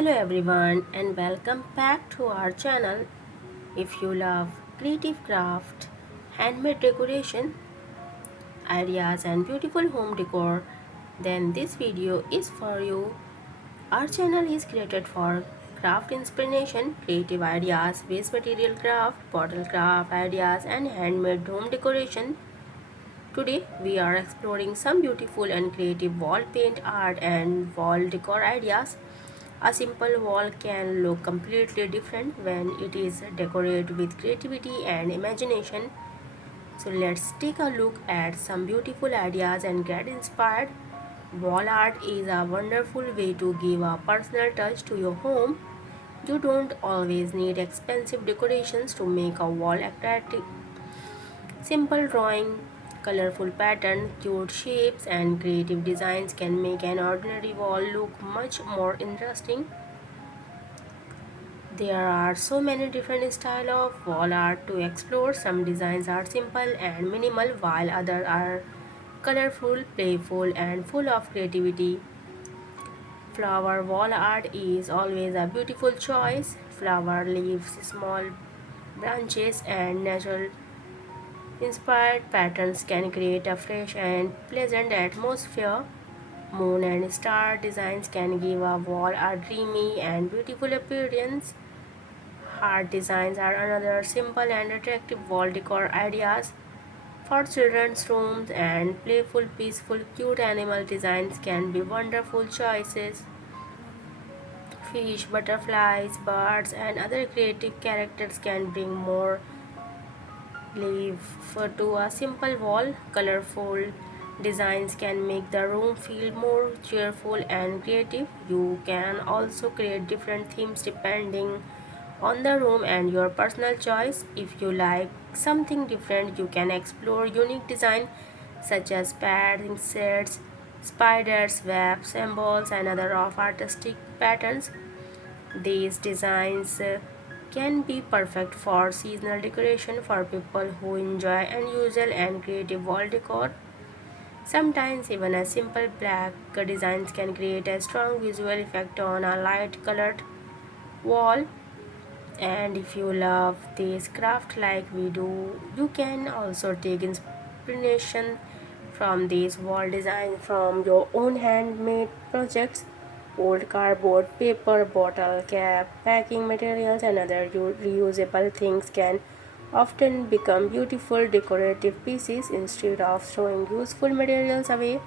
Hello everyone and welcome back to our channel. If you love creative craft, handmade decoration, ideas and beautiful home decor, then this video is for you. Our channel is created for craft inspiration, creative ideas, waste material craft, bottle craft ideas and handmade home decoration. Today we are exploring some beautiful and creative wall paint art and wall decor ideas. A simple wall can look completely different when it is decorated with creativity and imagination. So let's take a look at some beautiful ideas and get inspired. Wall art is a wonderful way to give a personal touch to your home. You don't always need expensive decorations to make a wall attractive. Simple drawing, colorful patterns, cute shapes, and creative designs can make an ordinary wall look much more interesting. There are so many different styles of wall art to explore. Some designs are simple and minimal, while others are colorful, playful, and full of creativity. Flower wall art is always a beautiful choice. Flower leaves, small branches, and natural inspired patterns can create a fresh and pleasant atmosphere. Moon and star designs can give a wall a dreamy and beautiful appearance. Heart designs are another simple and attractive wall decor ideas. For children's rooms and playful, peaceful, cute animal designs can be wonderful choices. Fish, butterflies, birds, and other creative characters can bring more life to a simple wall. Colorful designs can make the room feel more cheerful and creative. You can also create different themes depending on the room and your personal choice. If you like something different, you can explore unique design such as pads, insets, spiders, webs, symbols, and other of artistic patterns. These designs can be perfect for seasonal decoration for people who enjoy unusual and creative wall decor. Sometimes even a simple black designs can create a strong visual effect on a light colored wall. And if you love this craft like we do, you can also take inspiration from these wall designs from your own handmade projects. Old cardboard, paper, bottle cap, packing materials, and other reusable things can often become beautiful decorative pieces. Instead of throwing useful materials away,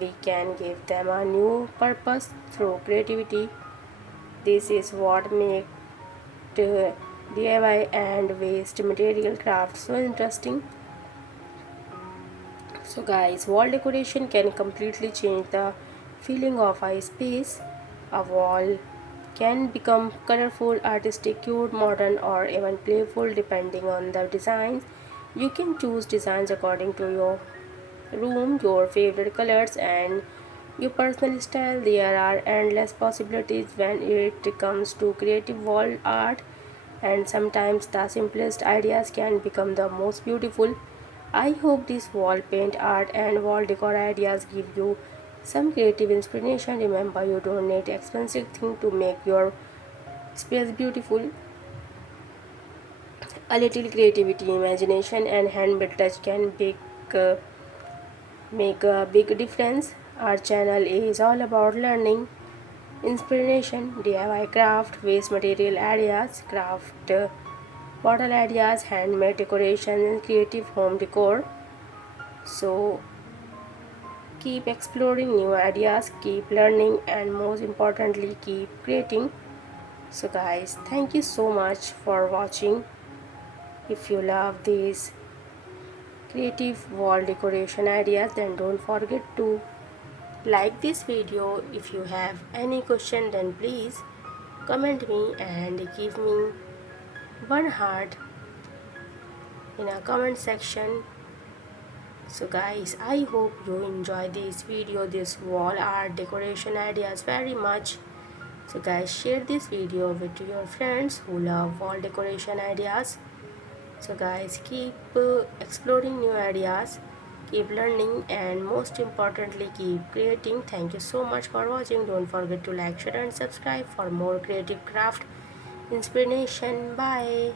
we can give them a new purpose through creativity. This is what makes DIY and waste material crafts so interesting. So guys, wall decoration can completely change the feeling of a space. A wall can become colorful, artistic, cute, modern, or even playful depending on the designs. You can choose designs according to your room, your favorite colors, and your personal style. There are endless possibilities when it comes to creative wall art, and sometimes the simplest ideas can become the most beautiful. I hope this wall paint art and wall decor ideas give you some creative inspiration. Remember, you don't need expensive things to make your space beautiful. A little creativity, imagination, and handmade touch can uh, make a big difference. Our channel is all about learning, inspiration, DIY craft, waste material ideas, craft bottle ideas, handmade decoration, and creative home decor. So keep exploring new ideas, keep learning, and most importantly, keep creating. So, guys, thank you so much for watching. If you love these creative wall decoration ideas, then don't forget to like this video. If you have any question, then please comment me and give me one heart in a comment section. So guys, I hope you enjoy this video, this wall art decoration ideas very much. So guys, share this video with your friends who love wall decoration ideas. So guys, keep exploring new ideas. keep learning, and most importantly, keep creating. Thank you so much for watching. Don't forget to like, share, and subscribe for more creative craft inspiration. Bye.